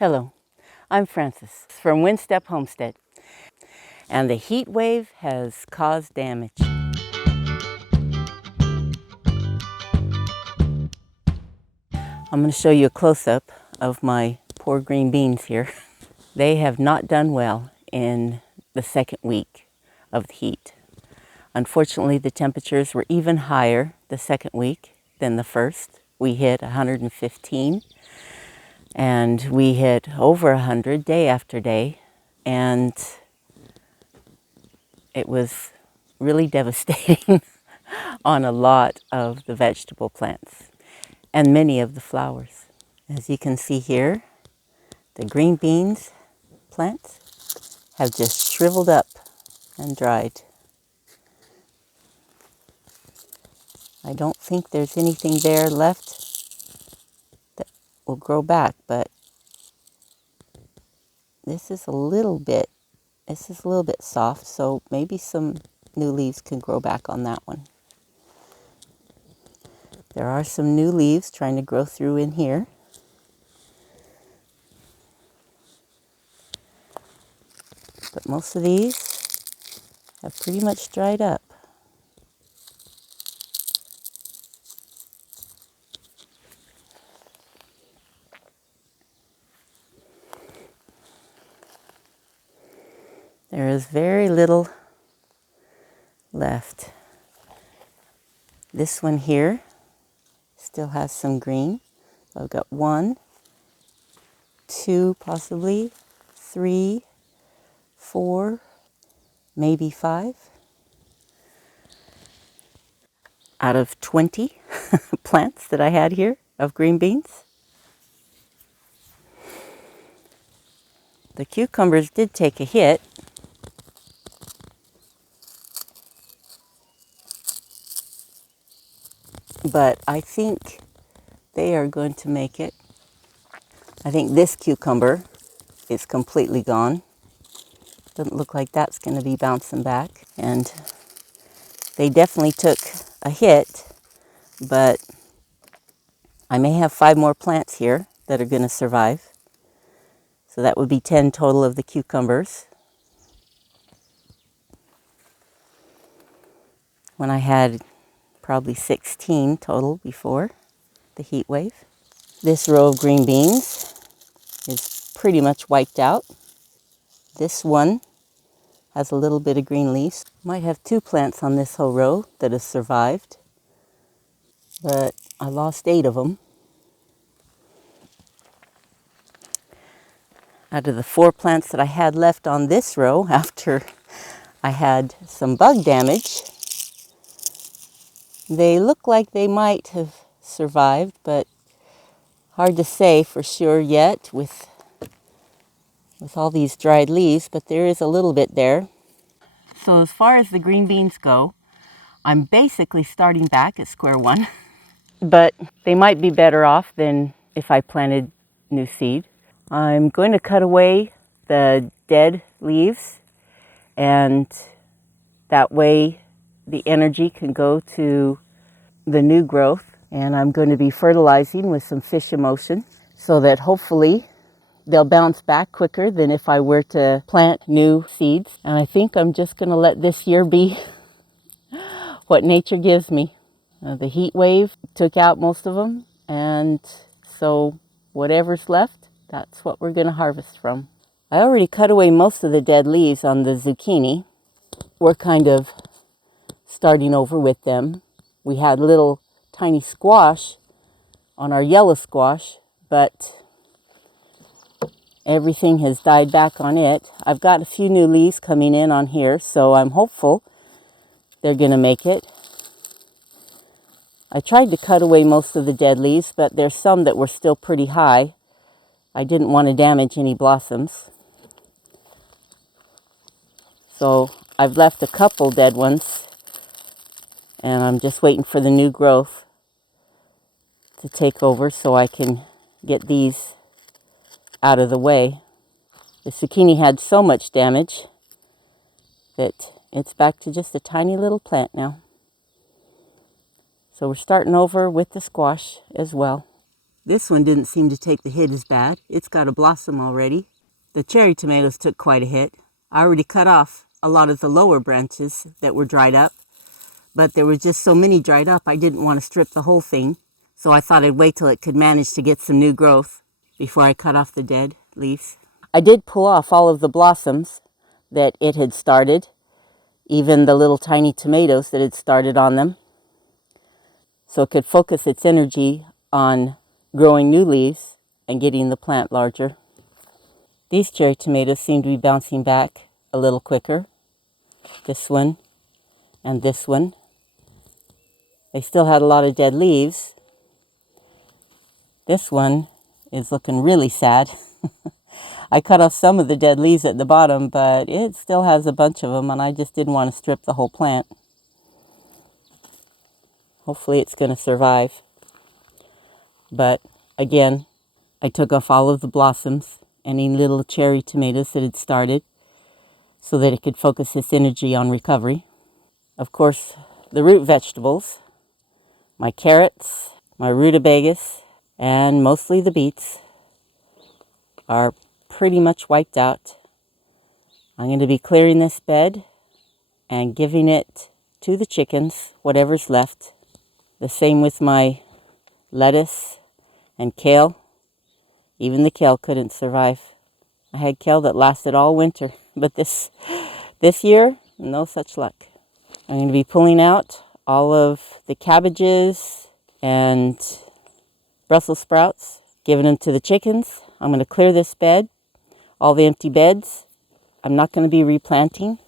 Hello, I'm Frances from Homestead, and the heat wave has caused damage. I'm going to show you a close-up of my poor green beans here. They have not done well in the second week of the heat. Unfortunately, the temperatures were even higher the second week than the first. We hit 115, and we hit over 100 day after day, and it was really devastating on a lot of the vegetable plants and many of the flowers. As you can see here, the green beans plants have just shriveled up and dried. I don't think there's anything there left that will grow back, but this is a little bit soft, so maybe some new leaves can grow back on that one. There are some new leaves trying to grow through in here. But most of these have pretty much dried up. There is very little left. This one here still has some green. I've got 1, 2, possibly 3, 4, maybe 5 out of 20 plants that I had here of green beans. The cucumbers did take a hit. But I think they are going to make it. I think this cucumber is completely gone. Doesn't look like that's going to be bouncing back. And they definitely took a hit, but I may have 5 more plants here that are going to survive. So that would be 10 total of the cucumbers. When I had probably 16 total before the heat wave. This row of green beans is pretty much wiped out. This one has a little bit of green leaves. Might have 2 plants on this whole row that have survived, but I lost 8 of them. Out of the 4 plants that I had left on this row after I had some bug damage, they look like they might have survived, but hard to say for sure yet with all these dried leaves, but there is a little bit there. So as far as the green beans go, I'm basically starting back at square one, but they might be better off than if I planted new seed. I'm going to cut away the dead leaves, and that way the energy can go to the new growth. And I'm going to be fertilizing with some fish emulsion so that hopefully they'll bounce back quicker than if I were to plant new seeds. And I think I'm just going to let this year be what nature gives me. The heat wave took out most of them, and so whatever's left, that's what we're going to harvest from. I already cut away most of the dead leaves on the zucchini. We're kind of starting over with them. We had little tiny squash on our yellow squash, but everything has died back on it. I've got a few new leaves coming in on here, so I'm hopeful they're going to make it. I tried to cut away most of the dead leaves, but there's some that were still pretty high. I didn't want to damage any blossoms. So I've left a couple dead ones, and I'm just waiting for the new growth to take over so I can get these out of the way. The zucchini had so much damage that it's back to just a tiny little plant now. So we're starting over with the squash as well. This one didn't seem to take the hit as bad. It's got a blossom already. The cherry tomatoes took quite a hit. I already cut off a lot of the lower branches that were dried up, but there were just so many dried up I didn't want to strip the whole thing. So I thought I'd wait till it could manage to get some new growth before I cut off the dead leaves. I did pull off all of the blossoms that it had started, even the little tiny tomatoes that had started on them, so it could focus its energy on growing new leaves and getting the plant larger. These cherry tomatoes seem to be bouncing back a little quicker. This one and this one. They still had a lot of dead leaves. This one is looking really sad. I cut off some of the dead leaves at the bottom, but it still has a bunch of them, and I just didn't want to strip the whole plant. Hopefully it's going to survive. But again, I took off all of the blossoms, any little cherry tomatoes that had started, so that it could focus its energy on recovery. Of course, the root vegetables, my carrots, my rutabagas, and mostly the beets are pretty much wiped out. I'm going to be clearing this bed and giving it to the chickens, whatever's left. The same with my lettuce and kale. Even the kale couldn't survive. I had kale that lasted all winter, but this year, no such luck. I'm going to be pulling out all of the cabbages and Brussels sprouts, giving them to the chickens. I'm going to clear this bed, all the empty beds. I'm not going to be replanting.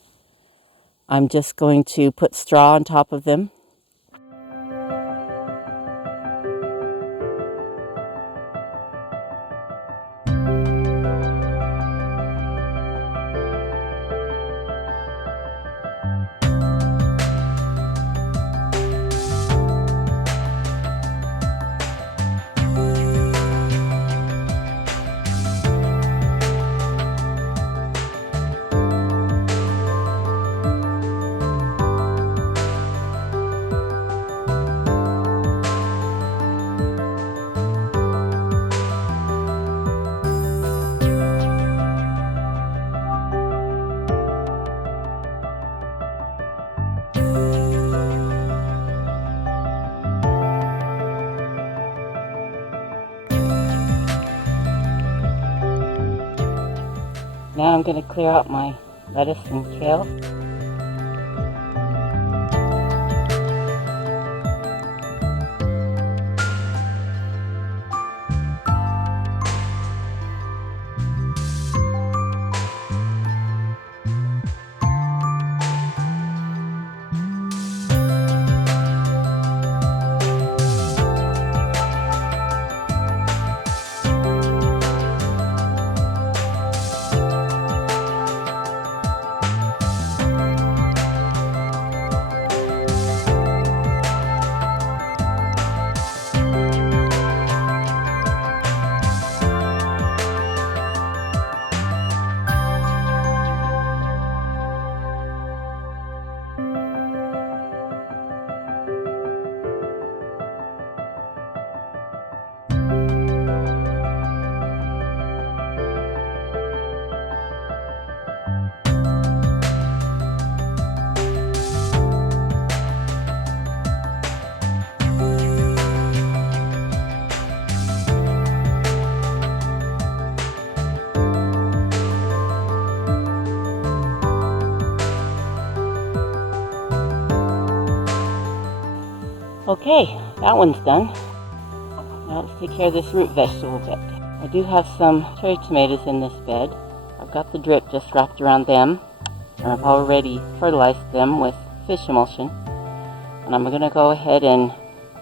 I'm just going to put straw on top of them. Now I'm going to clear out my lettuce and kale. Okay, that one's done. Now let's take care of this root vegetable bed. I do have some cherry tomatoes in this bed. I've got the drip just wrapped around them, and I've already fertilized them with fish emulsion. And I'm going to go ahead and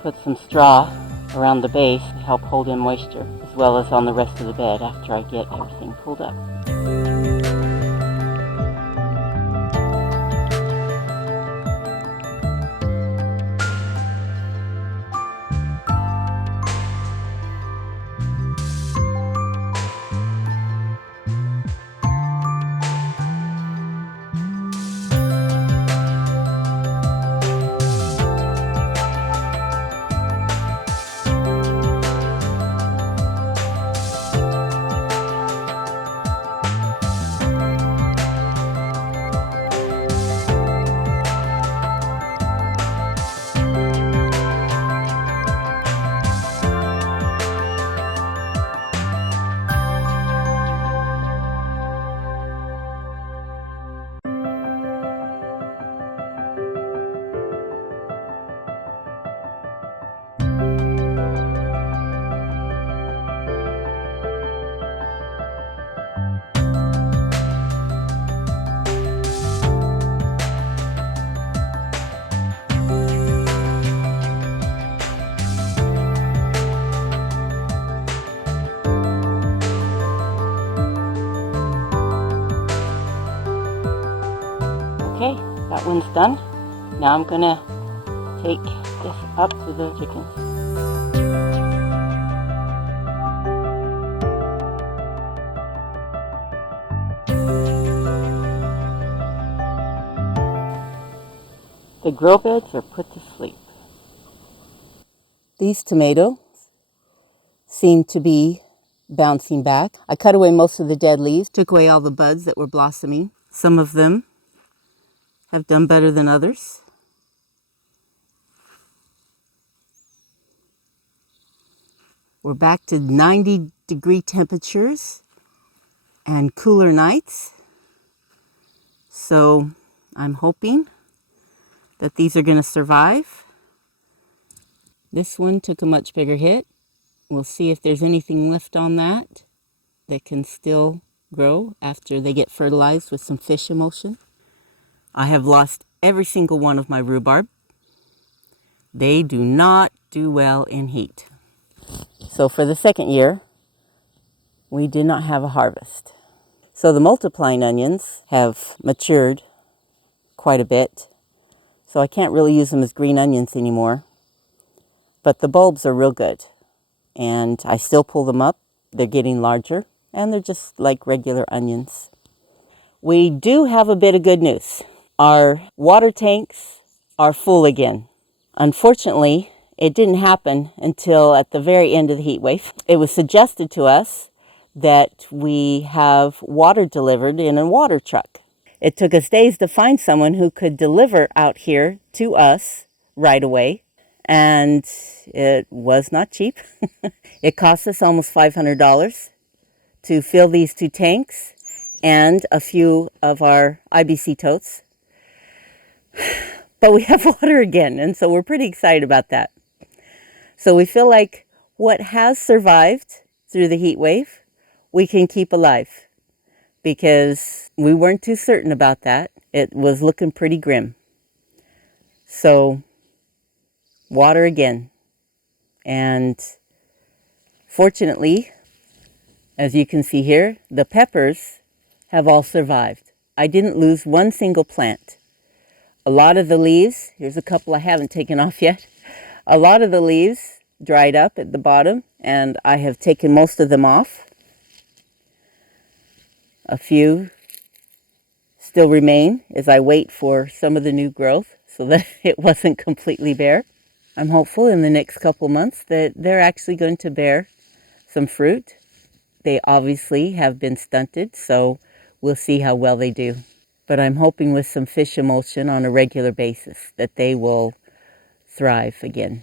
put some straw around the base to help hold in moisture, as well as on the rest of the bed after I get everything pulled up. That one's done. Now I'm gonna take this up to the chickens. The grow beds are put to sleep. These tomatoes seem to be bouncing back. I cut away most of the dead leaves, took away all the buds that were blossoming. Some of them have done better than others. We're back to 90-degree temperatures and cooler nights. So I'm hoping that these are going to survive. This one took a much bigger hit. We'll see if there's anything left on that can still grow after they get fertilized with some fish emulsion. I have lost every single one of my rhubarb. They do not do well in heat. So for the second year, we did not have a harvest. So the multiplying onions have matured quite a bit. So I can't really use them as green onions anymore. But the bulbs are real good. And I still pull them up. They're getting larger. And they're just like regular onions. We do have a bit of good news. Our water tanks are full again. Unfortunately, it didn't happen until at the very end of the heat wave. It was suggested to us that we have water delivered in a water truck. It took us days to find someone who could deliver out here to us right away, and it was not cheap. It cost us almost $500 to fill these 2 tanks and a few of our IBC totes. But we have water again, and so we're pretty excited about that. So we feel like what has survived through the heat wave, we can keep alive, because we weren't too certain about that. It was looking pretty grim. So water again. And fortunately, as you can see here, the peppers have all survived. I didn't lose one single plant. A lot of the leaves, here's a couple I haven't taken off yet. A lot of the leaves dried up at the bottom, and I have taken most of them off. A few still remain as I wait for some of the new growth so that it wasn't completely bare. I'm hopeful in the next couple months that they're actually going to bear some fruit. They obviously have been stunted, so we'll see how well they do. But I'm hoping with some fish emulsion on a regular basis that they will thrive again.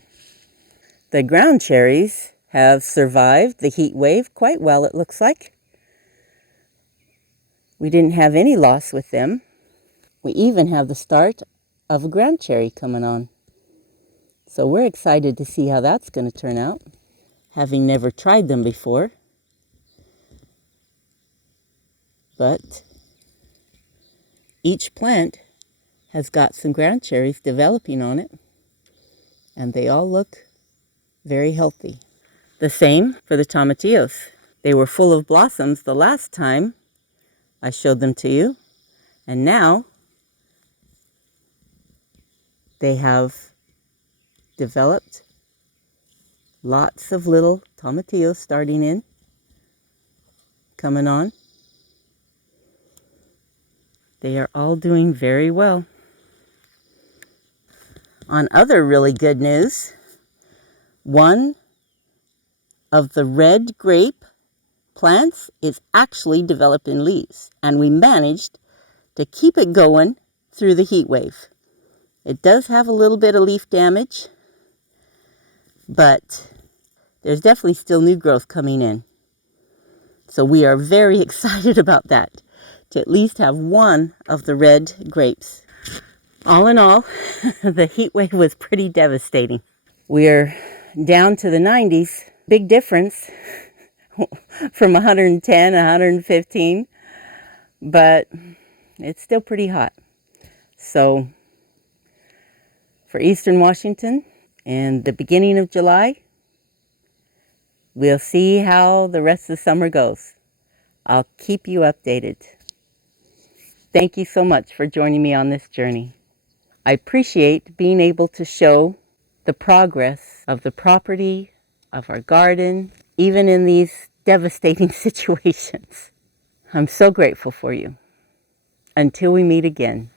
The ground cherries have survived the heat wave quite well, it looks like. We didn't have any loss with them. We even have the start of a ground cherry coming on. So we're excited to see how that's going to turn out, having never tried them before. But each plant has got some ground cherries developing on it, and they all look very healthy. The same for the tomatillos. They were full of blossoms the last time I showed them to you, and now they have developed lots of little tomatillos starting in, coming on. They are all doing very well. On other really good news, one of the red grape plants is actually developing leaves, and we managed to keep it going through the heat wave. It does have a little bit of leaf damage, but there's definitely still new growth coming in. So we are very excited about that, to at least have one of the red grapes. All in all, the heat wave was pretty devastating. We're down to the 90s. Big difference from 110, 115, but it's still pretty hot. So for Eastern Washington and the beginning of July, we'll see how the rest of the summer goes. I'll keep you updated. Thank you so much for joining me on this journey. I appreciate being able to show the progress of the property, of our garden, even in these devastating situations. I'm so grateful for you. Until we meet again.